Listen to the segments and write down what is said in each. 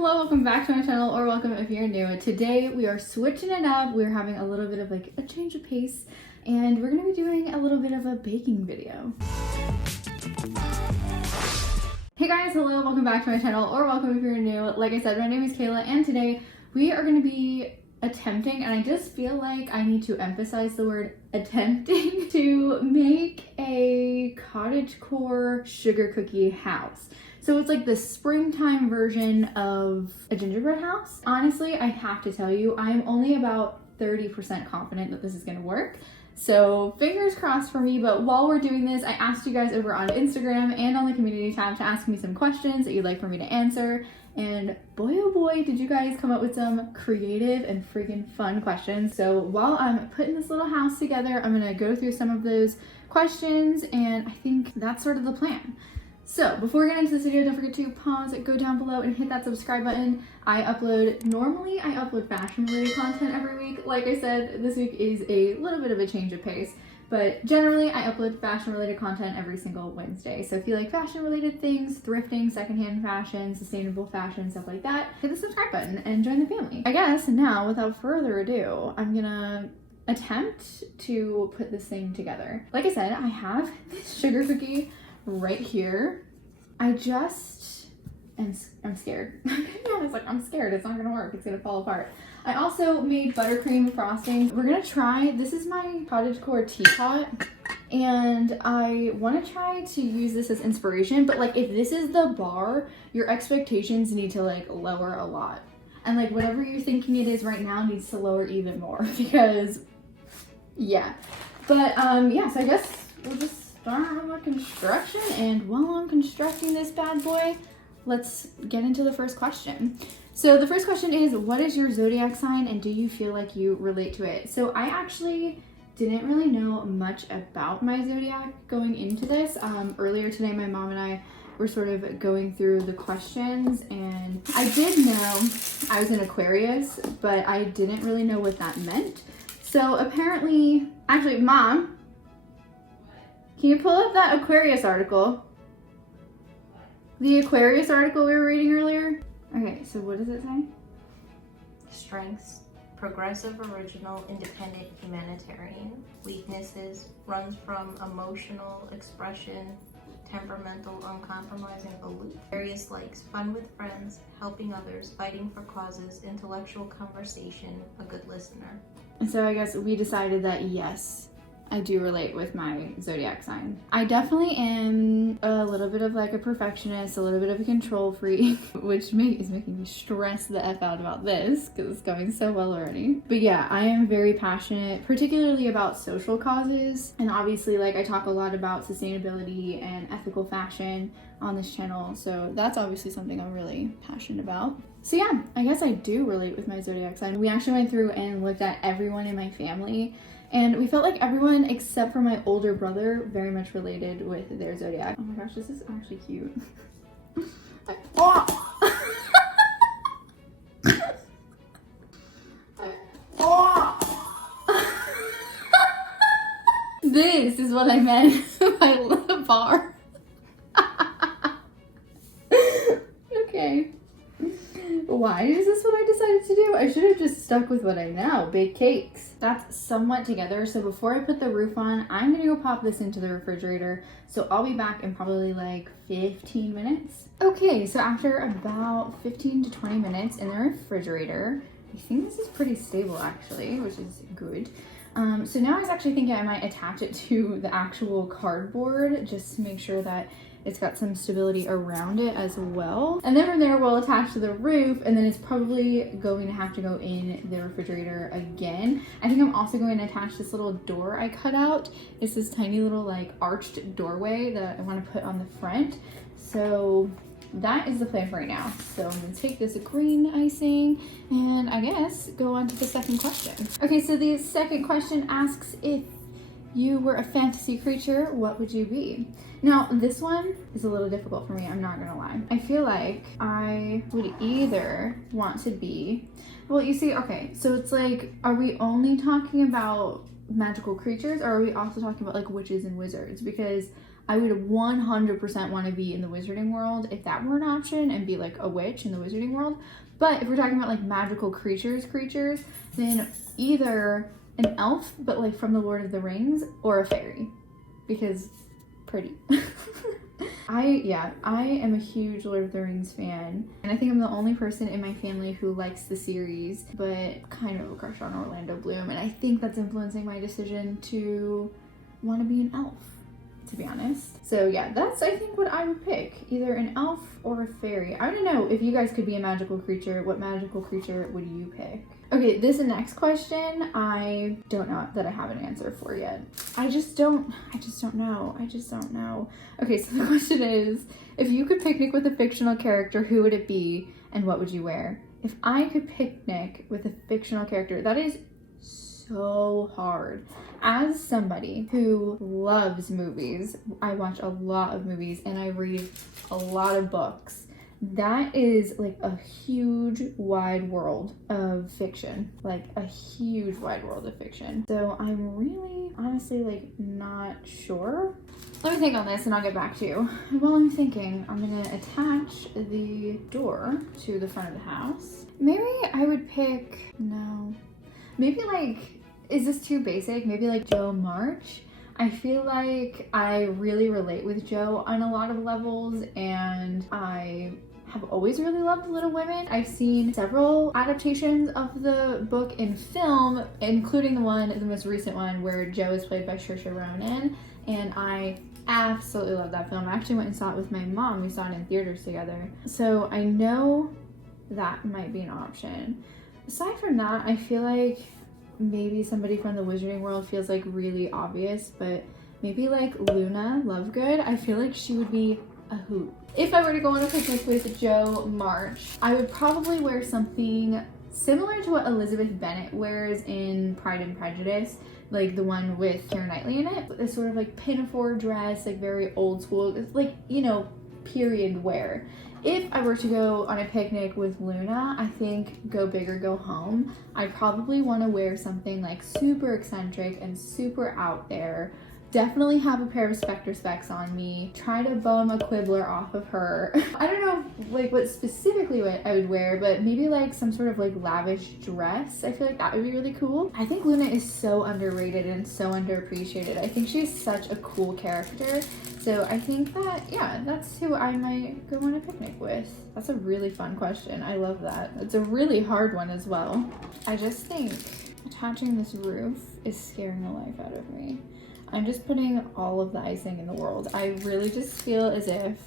hello, welcome back to my channel, or welcome if you're new. Today we are switching it up. We're having a little bit of like a change of pace, and we're gonna be doing a little bit of a baking video. Hey guys, hello, welcome back to my channel, or welcome if you're new. Like I said, my name is Kayla, and today we are gonna be attempting, and I just feel like I need to emphasize the word attempting, to make a cottagecore sugar cookie house. So it's like the springtime version of a gingerbread house. Honestly, I have to tell you, I'm only about 30% confident that this is gonna work. So fingers crossed for me, but while we're doing this, I asked you guys over on Instagram and on the community tab to ask me some questions that you'd like for me to answer. And boy, oh boy, did you guys come up with some creative and freaking fun questions. So while I'm putting this little house together, I'm gonna go through some of those questions, and I think that's sort of the plan. So before we get into this video, don't forget to pause it, go down below and hit that subscribe button. Normally I upload fashion related content every week. Like I said, this week is a little bit of a change of pace, but generally I upload fashion related content every single Wednesday. So if you like fashion related things, thrifting, secondhand fashion, sustainable fashion, stuff like that, hit the subscribe button and join the family. I guess now, without further adu, I'm gonna attempt to put this thing together. Like I said, I have this sugar cookie right here. I'm scared. It's like, I'm scared, it's not gonna work, it's gonna fall apart. I also made buttercream frosting. We're gonna try, this is my cottagecore teapot, and I want to try to use this as inspiration, but like if this is the bar, your expectations need to like lower a lot. And like whatever you're thinking it is right now needs to lower even more, because yeah. But yeah, so I guess we'll just start with construction, and while I'm constructing this bad boy, let's get into the first question. So the first question is, what is your zodiac sign and do you feel like you relate to it? So I actually didn't really know much about my zodiac going into this. Earlier today, my mom and I were sort of going through the questions, and I did know I was an Aquarius, but I didn't really know what that meant. So apparently, actually, Mom, can you pull up that Aquarius article? The Aquarius article we were reading earlier? Okay, so what does it say? Strengths: progressive, original, independent, humanitarian. Weaknesses: runs from emotional expression, temperamental, uncompromising, aloof. Various likes: fun with friends, helping others, fighting for causes, intellectual conversation, a good listener. And so I guess we decided that yes, I do relate with my zodiac sign. I definitely am a little bit of like a perfectionist, a little bit of a control freak, which is making me stress the F out about this because it's going so well already. But yeah, I am very passionate, particularly about social causes. And obviously, like, I talk a lot about sustainability and ethical fashion on this channel. So that's obviously something I'm really passionate about. So yeah, I guess I do relate with my zodiac sign. We actually went through and looked at everyone in my family, and we felt like everyone except for my older brother very much related with their zodiac. Oh my gosh, this is actually cute. Oh! Oh! This is what I meant by the bar. Okay. Why is this what I decided to do? I should have just stuck with what I know, bake cakes. That's somewhat together, so before I put the roof on, I'm gonna go pop this into the refrigerator. So I'll be back in probably like 15 minutes. Okay, so after about 15 to 20 minutes in the refrigerator, I think this is pretty stable actually, which is good. So now I was actually thinking I might attach it to the actual cardboard just to make sure that it's got some stability around it as well. And then from there, we'll attach to the roof, and then it's probably going to have to go in the refrigerator again. I think I'm also going to attach this little door I cut out. It's this tiny little like arched doorway that I want to put on the front. So that is the plan for right now. So I'm gonna take this green icing and I guess go on to the second question. Okay, so the second question asks, if you were a fantasy creature, what would you be? Now, this one is a little difficult for me, I'm not gonna lie. I feel like I would either want to be, well, you see, okay, so it's like, are we only talking about magical creatures, or are we also talking about like witches and wizards? Because I would 100% want to be in the wizarding world if that were an option and be like a witch in the wizarding world. But if we're talking about like magical creatures, then either an elf, but like from the Lord of the Rings, or a fairy, because pretty. I am a huge Lord of the Rings fan, and I think I'm the only person in my family who likes the series, but kind of a crush on Orlando Bloom, and I think that's influencing my decision to want to be an elf, to be honest. So yeah, that's I think what I would pick, either an elf or a fairy. I don't know if you guys could be a magical creature, what magical creature would you pick? Okay, this next question, I don't know that I have an answer for yet. I just don't know. Okay, so the question is, if you could picnic with a fictional character, who would it be and what would you wear? If I could picnic with a fictional character, that is so hard. As somebody who loves movies, I watch a lot of movies and I read a lot of books. That is like a huge wide world of fiction, so I'm really honestly like not sure. Let me think on this and I'll get back to you. While I'm thinking, I'm gonna attach the door to the front of the house. Maybe I would pick, no, maybe like, is this too basic? Maybe like Joe March. I feel like I really relate with Joe on a lot of levels, and I have always really loved Little Women. I've seen several adaptations of the book in film, including the most recent one where Joe is played by Saoirse Ronan, and I absolutely love that film. I actually went and saw it with my mom. We saw it in theaters together. So I know that might be an option. Aside from that, I feel like maybe somebody from the wizarding world feels like really obvious, but maybe like Luna Lovegood. I feel like she would be a hoot. If I were to go on a picnic with Joe March, I would probably wear something similar to what Elizabeth Bennet wears in Pride and Prejudice, like the one with Keira Knightley in it. This sort of like pinafore dress, like very old school, it's like, you know, period wear. If I were to go on a picnic with Luna, I think go big or go home. I'd probably want to wear something like super eccentric and super out there. Definitely have a pair of Spectre specs on me. Try to bum a Quibbler off of her. I don't know like what specifically I would wear, but maybe like some sort of like lavish dress. I feel like that would be really cool. I think Luna is so underrated and so underappreciated. I think she's such a cool character. So I think that, yeah, that's who I might go on a picnic with. That's a really fun question. I love that. It's a really hard one as well. I just think attaching this roof is scaring the life out of me. I'm just putting all of the icing in the world. I really just feel as if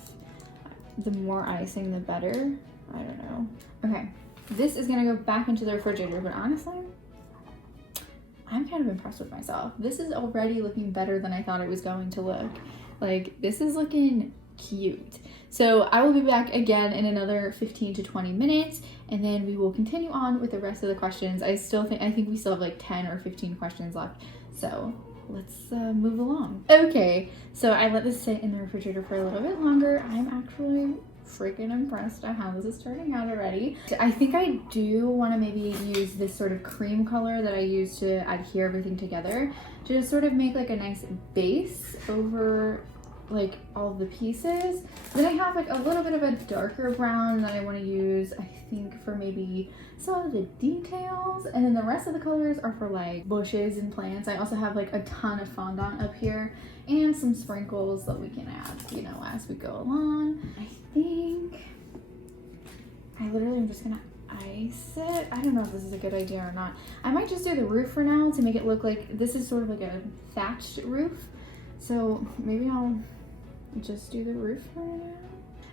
the more icing, the better. I don't know. Okay, this is gonna go back into the refrigerator, but honestly, I'm kind of impressed with myself. This is already looking better than I thought it was going to look. Like, this is looking cute. So I will be back again in another 15 to 20 minutes, and then we will continue on with the rest of the questions. I think we still have like 10 or 15 questions left. So let's move along. Okay, so I let this sit in the refrigerator for a little bit longer. I'm actually freaking impressed at how this is turning out already. I think I do want to maybe use this sort of cream color that I use to adhere everything together to just sort of make like a nice base over like all the pieces. Then I have like a little bit of a darker brown that I want to use, I think, for maybe some of the details, and then the rest of the colors are for like bushes and plants. I also have like a ton of fondant up here and some sprinkles that we can add, you know, as we go along. I think I literally am just gonna ice it. I don't know if this is a good idea or not. I might just do the roof for now to make it look like this is sort of like a thatched roof. So maybe I'll just do the roof for now.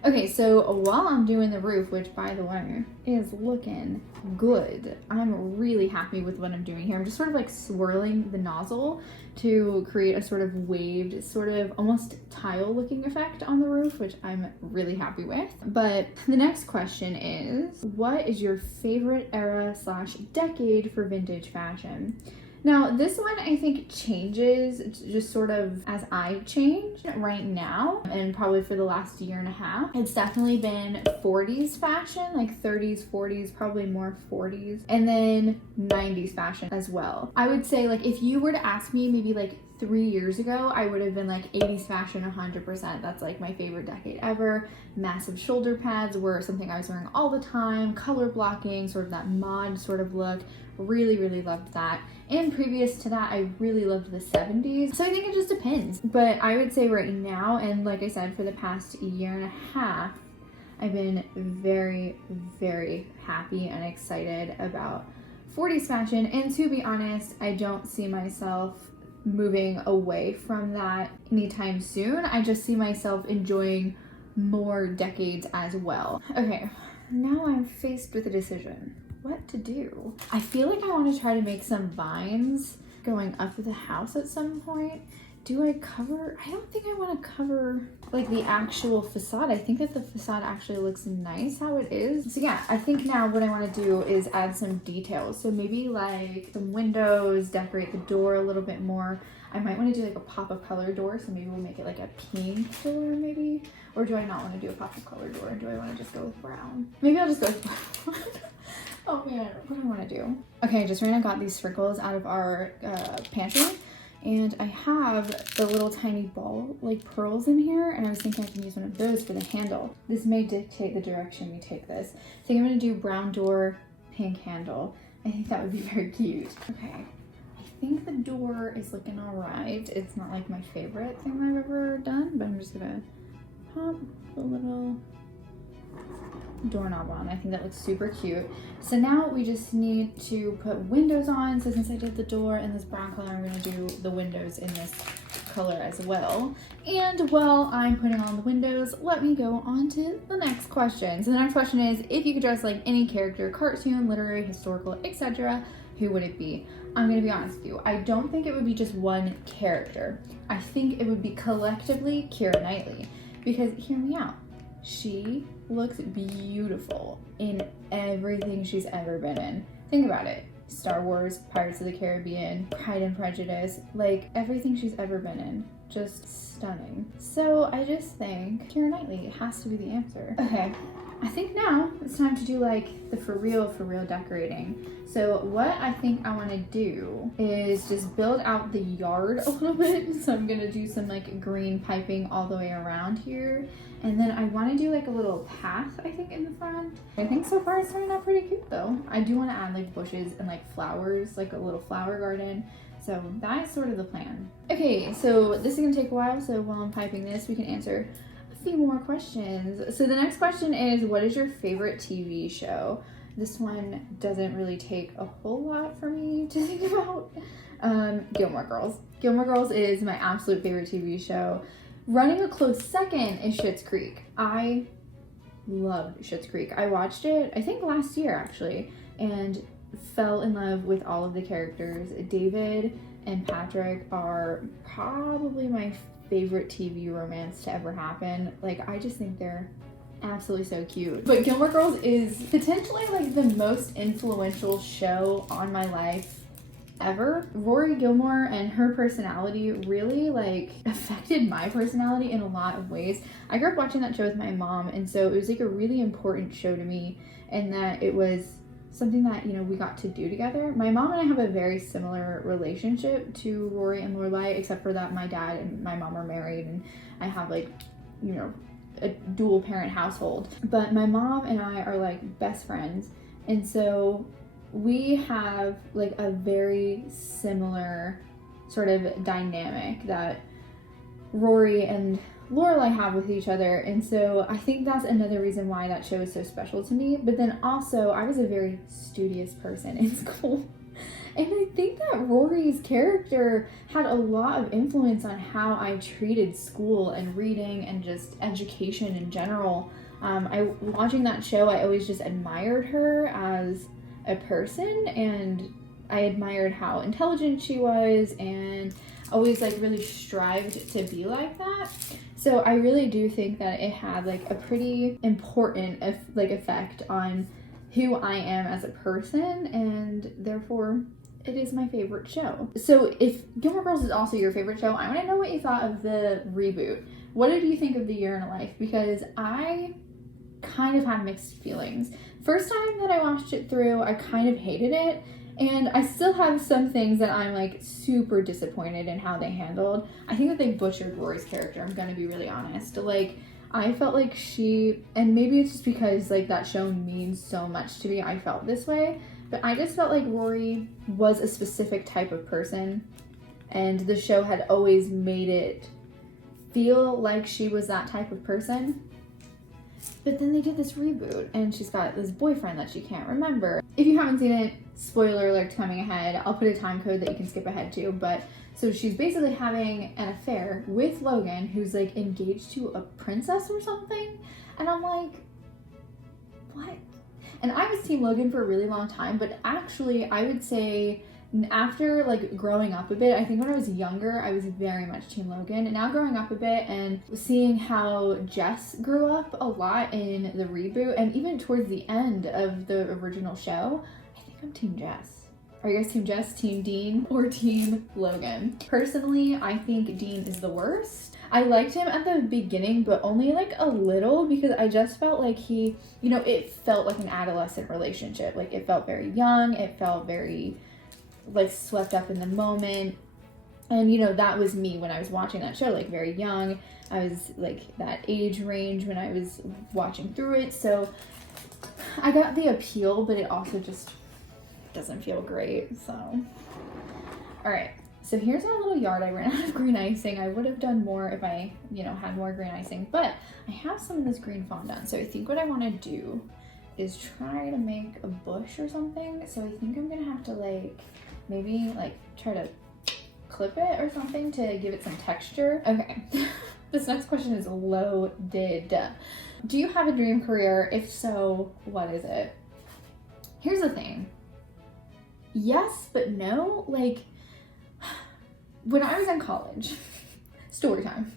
Okay, so while I'm doing the roof, which by the way is looking good, I'm really happy with what I'm doing here. I'm just sort of like swirling the nozzle to create a sort of waved, sort of almost tile looking effect on the roof, which I'm really happy with. But the next question is, what is your favorite era / decade for vintage fashion? Now, this one I think changes just sort of as I change right now, and probably for the last year and a half. It's definitely been 40s fashion, like 30s, 40s, probably more 40s, and then 90s fashion as well. I would say, like, if you were to ask me maybe like 3 years ago, I would have been like 80s fashion 100%. That's like my favorite decade ever. Massive shoulder pads were something I was wearing all the time. Color blocking, sort of that mod sort of look. Really, really loved that. And previous to that, I really loved the 70s. So I think it just depends. But I would say right now, and like I said, for the past year and a half, I've been very, very happy and excited about 40s fashion. And to be honest, I don't see myself moving away from that anytime soon. I just see myself enjoying more decades as well. Okay, now I'm faced with a decision. What to do? I feel like I want to try to make some vines going up to the house at some point. Do I cover? I don't think I want to cover like the actual facade. I think that the facade actually looks nice how it is. So yeah, I think now what I want to do is add some details. So maybe like some windows, decorate the door a little bit more. I might want to do like a pop of color door. So maybe we'll make it like a pink door maybe. Or do I not want to do a pop of color door? Do I want to just go with brown? Maybe I'll just go with brown. Oh man, what do I want to do? Okay, just ran and got these sprinkles out of our pantry. And I have the little tiny ball like pearls in here, and I was thinking I can use one of those for the handle. This may dictate the direction we take this. I think I'm gonna do brown door, pink handle. I think that would be very cute. Okay, I think the door is looking all right. It's not like my favorite thing I've ever done, but I'm just gonna pop the little doorknob on. I think that looks super cute. So now we just need to put windows on. So since I did the door in this brown color, I'm going to do the windows in this color as well. And while I'm putting on the windows, let me go on to the next question. So the next question is, if you could dress like any character, cartoon, literary, historical, etc., who would it be? I'm going to be honest with you. I don't think it would be just one character. I think it would be collectively Keira Knightley. Because hear me out. She looks beautiful in everything she's ever been in. Think about it. Star Wars, Pirates of the Caribbean, Pride and Prejudice, like everything she's ever been in. Just stunning. So I just think Keira Knightley has to be the answer. Okay, I think now it's time to do like the for real decorating. So what I think I want to do is just build out the yard a little bit. So I'm going to do some like green piping all the way around here. And then I want to do like a little path, I think, in the front. I think so far it's turning out pretty cute though. I do want to add like bushes and like flowers, like a little flower garden. So that's sort of the plan. Okay, so this is going to take a while. So while I'm piping this, we can answer a few more questions. So the next question is, what is your favorite TV show? This one doesn't really take a whole lot for me to think about. Gilmore Girls. Gilmore Girls is my absolute favorite TV show. Running a close second is Schitt's Creek. I loved Schitt's Creek. I watched it, I think last year actually, and fell in love with all of the characters. David and Patrick are probably my favorite TV romance to ever happen. Like, I just think they're absolutely so cute. But Gilmore Girls is potentially like the most influential show on my life ever. Rory Gilmore and her personality really like affected my personality in a lot of ways. I grew up watching that show with my mom, and so it was like a really important show to me, and that it was something that, you know, we got to do together. My mom and I have a very similar relationship to Rory and Lorelai, except for that my dad and my mom are married, and I have like, you know, a dual parent household. But my mom and I are like best friends, and so we have like a very similar sort of dynamic that Rory and Lorelai have with each other. And so I think that's another reason why that show is so special to me. But then also, I was a very studious person in school. And I think that Rory's character had a lot of influence on how I treated school and reading and just education in general. Watching that show, I always just admired her as a person, and I admired how intelligent she was, and always like really strived to be like that. So I really do think that it had like a pretty important effect on who I am as a person, and therefore it is my favorite show. So if Gilmore Girls is also your favorite show, I want to know what you thought of the reboot. What did you think of The Year in a Life? Because I kind of had mixed feelings. First time that I watched it through, I kind of hated it, And I still have some things that I'm like super disappointed in how they handled. I think that they butchered Rory's character, I'm gonna be really honest. Like, I felt like she, and maybe it's just because like that show means so much to me, I felt this way, but I just felt like Rory was a specific type of person, and the show had always made it feel like she was that type of person. But then they did this reboot, and she's got this boyfriend that she can't remember. If you haven't seen it, spoiler alert coming ahead, I'll put a time code that you can skip ahead to, but so she's basically having an affair with Logan, who's like engaged to a princess or something, and I'm like, what? And I was Team Logan for a really long time, but actually I would say after like growing up a bit, I think when I was younger, I was very much Team Logan, and now growing up a bit and seeing how Jess grew up a lot in the reboot, and even towards the end of the original show, I think I'm Team Jess. Are you guys Team Jess, Team Dean, or Team Logan? Personally, I think Dean is the worst. I liked him at the beginning, but only like a little, because I just felt like he, you know, it felt like an adolescent relationship. Like, it felt very young, it felt very like swept up in the moment. And you know, that was me when I was watching that show, like very young. I was like that age range when I was watching through it. So I got the appeal, but it also just doesn't feel great. So, all right. So here's our little yard. I ran out of green icing. I would have done more if I, you know, had more green icing, but I have some of this green fondant. So I think what I want to do is try to make a bush or something. So I think I'm gonna have to like, maybe like try to clip it or something to give it some texture. Okay, this next question is loaded. Do you have a dream career? If so, what is it? Here's the thing. Yes, but no. Like, when I was in college, story time.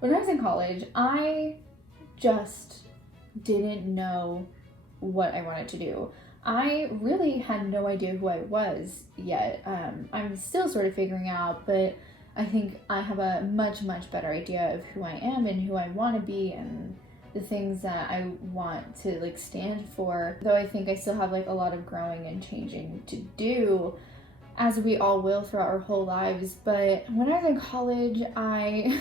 When I was in college, I just didn't know what I wanted to do. I really had no idea who I was yet. I'm still sort of figuring out, but I think I have a much, much better idea of who I am and who I want to be and the things that I want to like stand for. Though I think I still have like a lot of growing and changing to do, as we all will throughout our whole lives. But when I was in college, I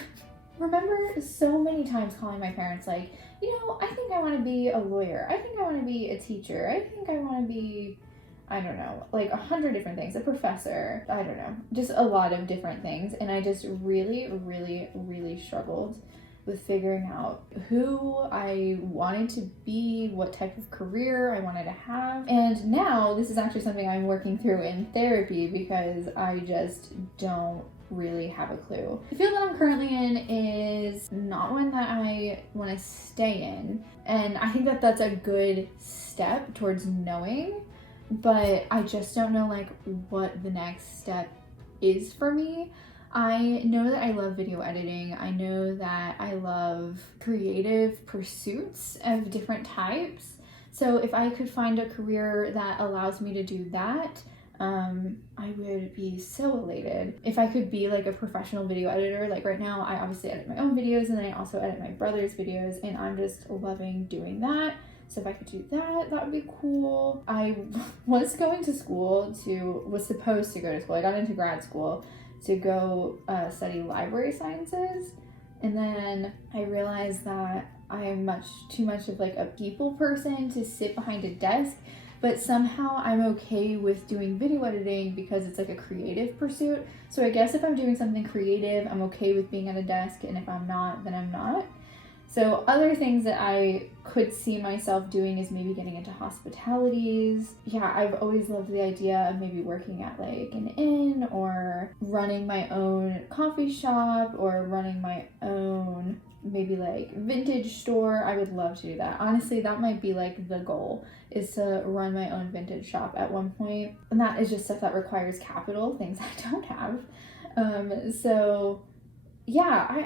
remember so many times calling my parents like, you know, I think I want to be a lawyer. I think I want to be a teacher. I think I want to be, I don't know, like 100 different things, a professor, I don't know, just a lot of different things. And I just really, really, really struggled with figuring out who I wanted to be, what type of career I wanted to have. And now this is actually something I'm working through in therapy, because I just don't really have a clue. The field that I'm currently in is not one that I want to stay in, and I think that that's a good step towards knowing, but I just don't know like what the next step is for me. I know that I love video editing. I know that I love creative pursuits of different types. So if I could find a career that allows me to do that, I would be so elated. If I could be like a professional video editor, like right now I obviously edit my own videos and then I also edit my brother's videos, and I'm just loving doing that. So if I could do that, that would be cool. I was supposed to go to school. I got into grad school to go study library sciences, and then I realized that I am much too much of like a people person to sit behind a desk, but somehow I'm okay with doing video editing because it's like a creative pursuit. So I guess if I'm doing something creative, I'm okay with being at a desk, and if I'm not, then I'm not. So other things that I could see myself doing is maybe getting into hospitalities. Yeah, I've always loved the idea of maybe working at like an inn, or running my own coffee shop, or running my own maybe like vintage store. I would love to do that. Honestly, that might be like the goal, is to run my own vintage shop at one point. And that is just stuff that requires capital, things I don't have. So yeah, I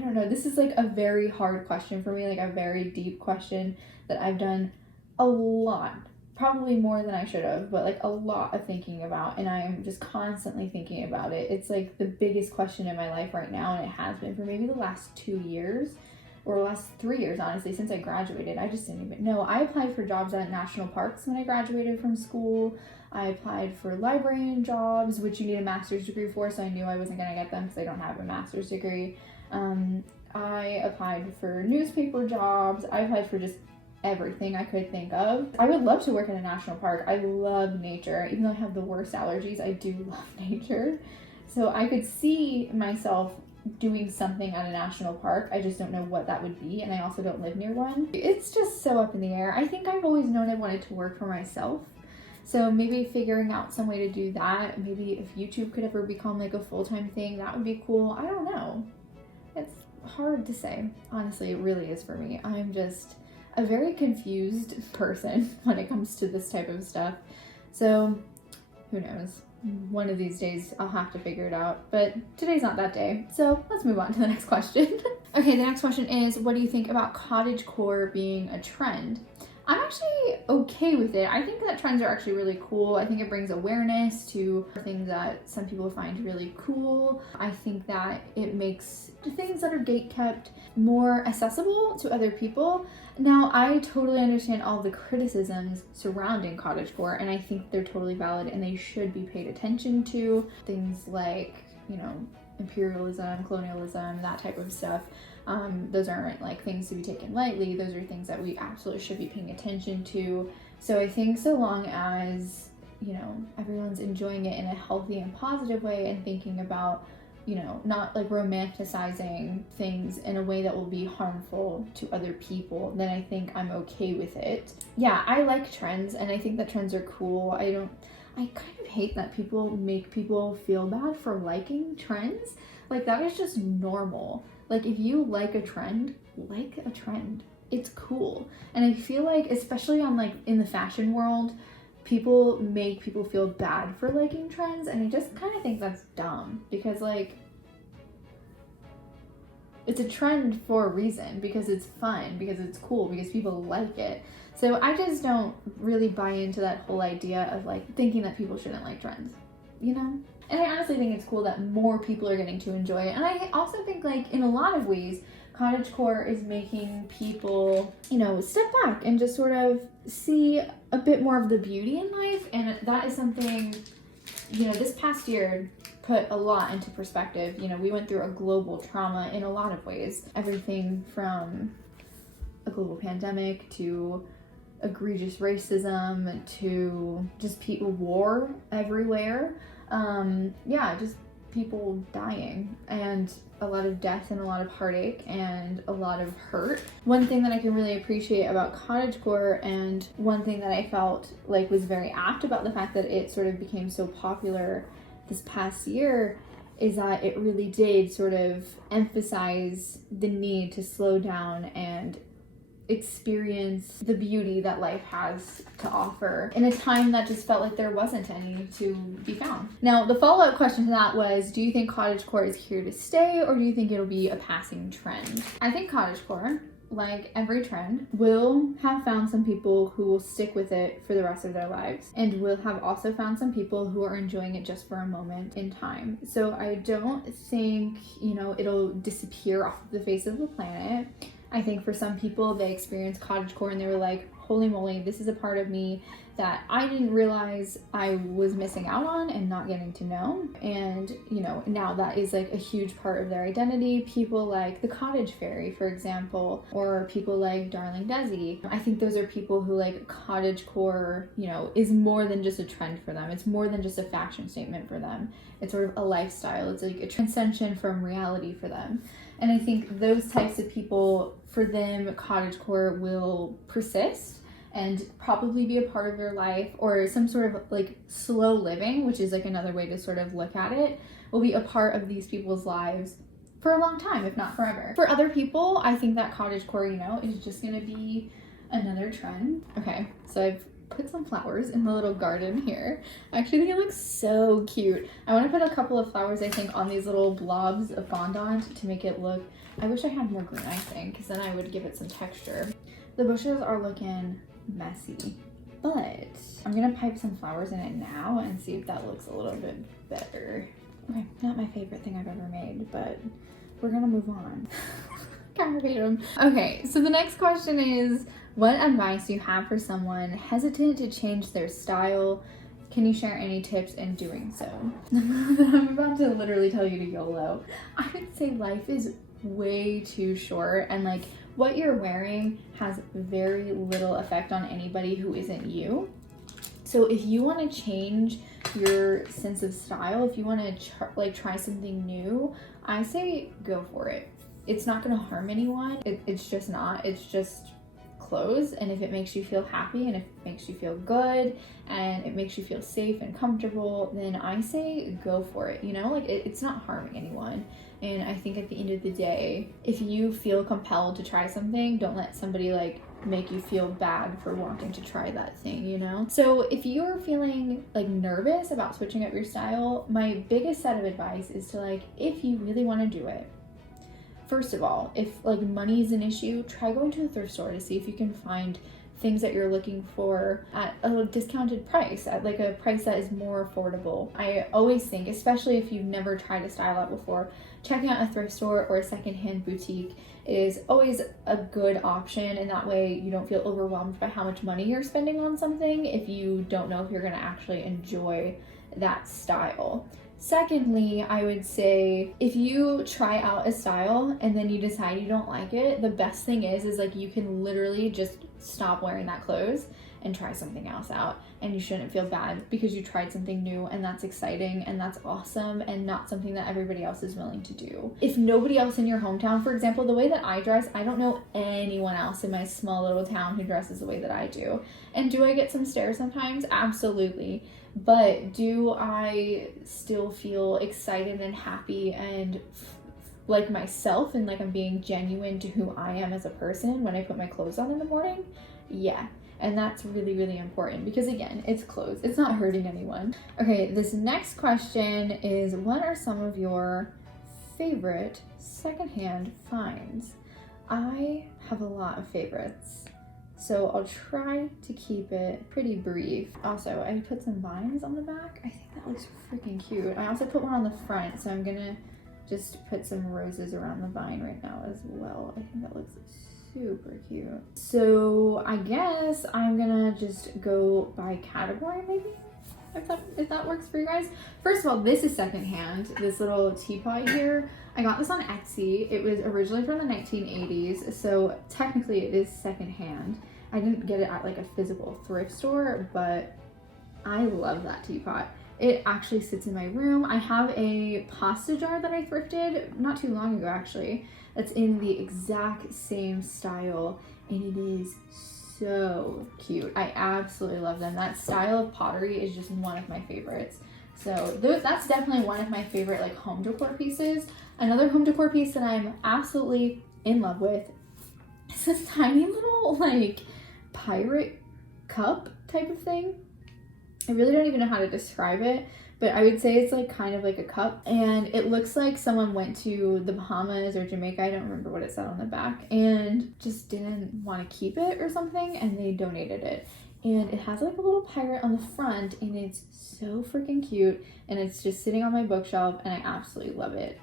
don't know. This is like a very hard question for me, like a very deep question that I've done a lot, probably more than I should have, but like a lot of thinking about, and I'm just constantly thinking about it. It's like the biggest question in my life right now, and it has been for maybe the last 2 years. or the last 3 years, honestly, since I graduated. I just didn't even know. I applied for jobs at national parks when I graduated from school. I applied for librarian jobs, which you need a master's degree for, so I knew I wasn't gonna get them because I don't have a master's degree. I applied for newspaper jobs. I applied for just everything I could think of. I would love to work in a national park. I love nature. Even though I have the worst allergies, I do love nature. So I could see myself doing something at a national park. I just don't know what that would be, and I also don't live near one. It's just so up in the air. I think I've always known I wanted to work for myself. So maybe figuring out some way to do that. Maybe if YouTube could ever become like a full-time thing, that would be cool. I don't know. It's hard to say. Honestly, it really is for me. I'm just a very confused person when it comes to this type of stuff. So who knows? One of these days I'll have to figure it out, but today's not that day. So let's move on to the next question. Okay, the next question is, what do you think about cottagecore being a trend? I'm actually okay with it. I think that trends are actually really cool. I think it brings awareness to things that some people find really cool. I think that it makes the things that are gatekept more accessible to other people. Now, I totally understand all the criticisms surrounding cottagecore, and I think they're totally valid and they should be paid attention to. Things like, you know, imperialism, colonialism, that type of stuff. Those aren't like things to be taken lightly. Those are things that we absolutely should be paying attention to. So I think so long as, you know, everyone's enjoying it in a healthy and positive way and thinking about, you know, not like romanticizing things in a way that will be harmful to other people, then I think I'm okay with it. Yeah, I like trends and I think that trends are cool. I kind of hate that people make people feel bad for liking trends. Like, that is just normal. Like, if you like a trend, like a trend. It's cool. And I feel like, especially on like in the fashion world, people make people feel bad for liking trends, and I just kind of think that's dumb, because like, it's a trend for a reason, because it's fun, because it's cool, because people like it. So I just don't really buy into that whole idea of like thinking that people shouldn't like trends, you know? And I honestly think it's cool that more people are getting to enjoy it. And I also think, like, in a lot of ways, cottagecore is making people, you know, step back and just sort of see a bit more of the beauty in life. And that is something, you know, this past year put a lot into perspective. You know, we went through a global trauma in a lot of ways. Everything from a global pandemic to egregious racism to just war everywhere. Yeah, just people dying, and a lot of death and a lot of heartache and a lot of hurt. One thing that I can really appreciate about cottagecore, and one thing that I felt like was very apt about the fact that it sort of became so popular this past year, is that it really did sort of emphasize the need to slow down and experience the beauty that life has to offer in a time that just felt like there wasn't any to be found. Now, the follow-up question to that was, do you think cottagecore is here to stay, or do you think it'll be a passing trend? I think cottagecore, like every trend, will have found some people who will stick with it for the rest of their lives, and will have also found some people who are enjoying it just for a moment in time. So I don't think, you know, it'll disappear off the face of the planet. I think for some people, they experienced cottagecore and they were like, holy moly, this is a part of me that I didn't realize I was missing out on and not getting to know. And, you know, now that is like a huge part of their identity. People like the Cottage Fairy, for example, or people like Darling Desi. I think those are people who, like, cottagecore, you know, is more than just a trend for them. It's more than just a fashion statement for them. It's sort of a lifestyle. It's like a transcension from reality for them. And I think those types of people, for them, cottagecore will persist and probably be a part of their life, or some sort of like slow living, which is like another way to sort of look at it, will be a part of these people's lives for a long time, if not forever. For other people, I think that cottagecore, you know, is just gonna be another trend. Okay, so I've put some flowers in the little garden here. I actually think it looks so cute. I want to put a couple of flowers, I think, on these little blobs of fondant to make it look, I wish I had more green icing, because then I would give it some texture. The bushes are looking messy, but I'm gonna pipe some flowers in it now and see if that looks a little bit better. Okay, not my favorite thing I've ever made, but we're gonna move on. Kind of hate them. Okay, so the next question is, what advice do you have for someone hesitant to change their style? Can you share any tips in doing so? I'm about to literally tell you to YOLO. I would say life is way too short, and like what you're wearing has very little effect on anybody who isn't you. So if you want to change your sense of style, if you want to try something new, I say go for it. It's not going to harm anyone. It's just not. It's just clothes, and if it makes you feel happy and if it makes you feel good and it makes you feel safe and comfortable, then I say go for it. You know, like it's not harming anyone. And I think at the end of the day, if you feel compelled to try something, don't let somebody like make you feel bad for wanting to try that thing, you know? So if you're feeling like nervous about switching up your style, my biggest set of advice is to like, if you really want to do it, first of all, if like money is an issue, try going to a thrift store to see if you can find things that you're looking for at a discounted price, at like a price that is more affordable. I always think, especially if you've never tried a style out before, checking out a thrift store or a secondhand boutique is always a good option, and that way you don't feel overwhelmed by how much money you're spending on something if you don't know if you're going to actually enjoy that style. Secondly, I would say if you try out a style and then you decide you don't like it, the best thing is like you can literally just stop wearing that clothes and try something else out, and you shouldn't feel bad because you tried something new, and that's exciting and that's awesome and not something that everybody else is willing to do. If nobody else in your hometown, for example, the way that I dress, I don't know anyone else in my small little town who dresses the way that I do. And do I get some stares sometimes? Absolutely. But do I still feel excited and happy and like myself and like I'm being genuine to who I am as a person when I put my clothes on in the morning? Yeah. And that's really, really important because again, it's clothes. It's not hurting anyone. Okay, this next question is, what are some of your favorite secondhand finds? I have a lot of favorites, so I'll try to keep it pretty brief. Also, I put some vines on the back. I think that looks freaking cute. I also put one on the front, so I'm gonna just put some roses around the vine right now as well. I think that looks super cute. So I guess I'm gonna just go by category maybe, if that works for you guys. First of all, this is secondhand. This little teapot here, I got this on Etsy. It was originally from the 1980s, so technically it is secondhand. I didn't get it at like a physical thrift store, but I love that teapot. It actually sits in my room. I have a pasta jar that I thrifted not too long ago actually. That's in the exact same style, and it is so cute. I absolutely love them. That style of pottery is just one of my favorites. So that's definitely one of my favorite like home decor pieces. Another home decor piece that I'm absolutely in love with is this tiny little like pirate cup type of thing. I really don't even know how to describe it, but I would say it's like kind of like a cup, and it looks like someone went to the Bahamas or Jamaica, I don't remember what it said on the back, and just didn't want to keep it or something, and they donated it. And it has like a little pirate on the front, and it's so freaking cute, and it's just sitting on my bookshelf, and I absolutely love it.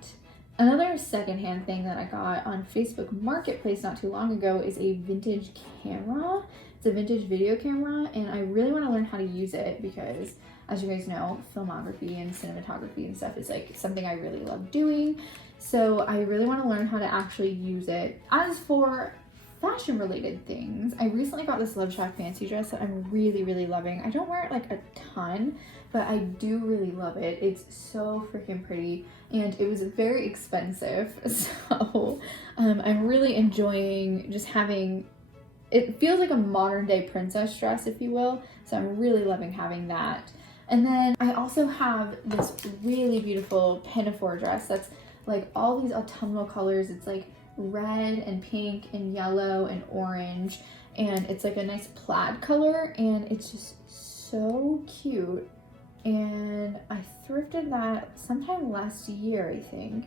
Another secondhand thing that I got on Facebook Marketplace not too long ago is a vintage camera. It's a vintage video camera, and I really want to learn how to use it because, as you guys know, filmography and cinematography and stuff is like something I really love doing. So I really want to learn how to actually use it. As for fashion related things, I recently got this Love Shack fancy dress that I'm really, really loving. I don't wear it like a ton, but I do really love it. It's so freaking pretty, and it was very expensive. So I'm really enjoying just having, it feels like a modern day princess dress, if you will. So I'm really loving having that. And then I also have this really beautiful pinafore dress that's like all these autumnal colors. It's like red and pink and yellow and orange, and it's like a nice plaid color, and it's just so cute. And I thrifted that sometime last year, I think,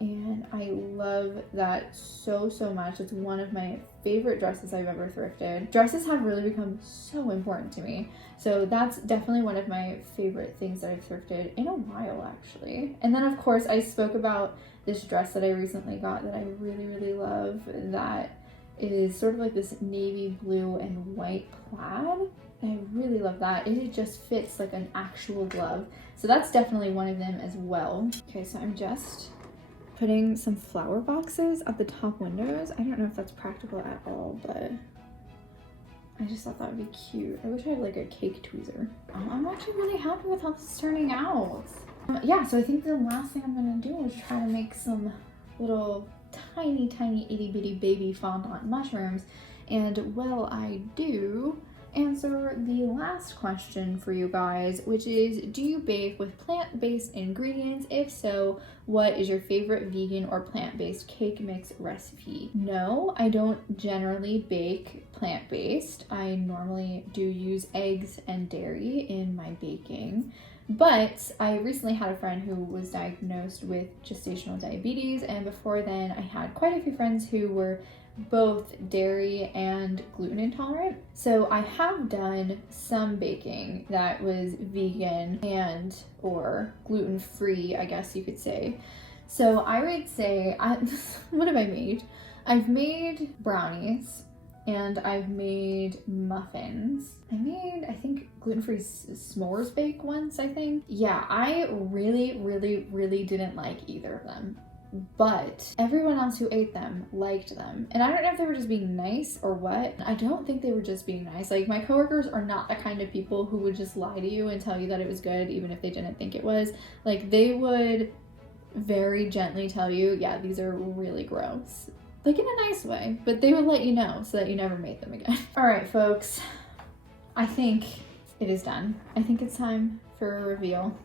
and I love that so much. It's one of my favorite dresses I've ever thrifted. Dresses have really become so important to me, so that's definitely one of my favorite things that I've thrifted in a while actually. And then of course I spoke about this dress that I recently got that I really, really love that is sort of like this navy blue and white plaid. I really love that. It just fits like an actual glove. So that's definitely one of them as well. Okay, so I'm just putting some flower boxes at the top windows. I don't know if that's practical at all, but I just thought that would be cute. I wish I had like a cake tweezer. I'm actually really happy with how this is turning out. Yeah, so I think the last thing I'm gonna do is try to make some little tiny, tiny itty bitty baby fondant mushrooms. And while I do, answer the last question for you guys, which is, do you bake with plant-based ingredients? If so, what is your favorite vegan or plant-based cake mix recipe? No, I don't generally bake plant-based. I normally do use eggs and dairy in my baking. But I recently had a friend who was diagnosed with gestational diabetes, and before then I had quite a few friends who were both dairy and gluten intolerant. So I have done some baking that was vegan and or gluten-free, I guess you could say. So I would say, what have I made? I've made brownies and I've made muffins. I made, I think, gluten-free s'mores bake once, I think. Yeah, I really, really, really didn't like either of them. But everyone else who ate them liked them. And I don't know if they were just being nice or what. I don't think they were just being nice. Like, my coworkers are not the kind of people who would just lie to you and tell you that it was good even if they didn't think it was. Like, they would very gently tell you, yeah, these are really gross. Like, in a nice way, but they would let you know so that you never made them again. All right, folks, I think it is done. I think it's time for a reveal.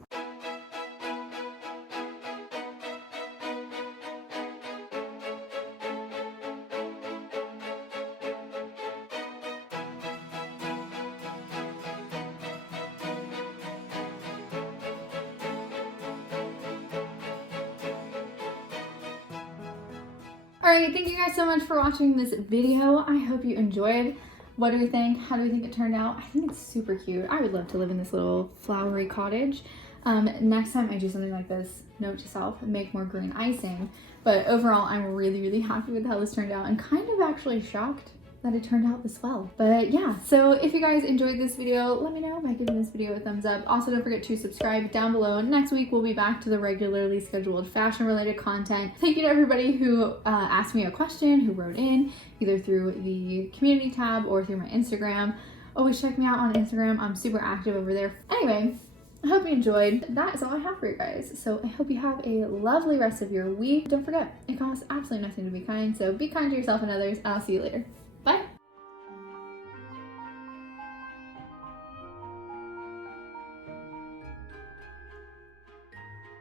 Alright, thank you guys so much for watching this video. I hope you enjoyed. What do we think? How do we think it turned out? I think it's super cute. I would love to live in this little flowery cottage. Next time I do something like this, note to self, make more green icing. But overall, I'm really, really happy with how this turned out and kind of actually shocked that it turned out this well. But yeah, so if you guys enjoyed this video, let me know by giving this video a thumbs up. Also, don't forget to subscribe down below. Next week, we'll be back to the regularly scheduled fashion-related content. Thank you to everybody who asked me a question, who wrote in, either through the community tab or through my Instagram. Always check me out on Instagram. I'm super active over there. Anyway, I hope you enjoyed. That is all I have for you guys. So I hope you have a lovely rest of your week. Don't forget, it costs absolutely nothing to be kind. So be kind to yourself and others. I'll see you later.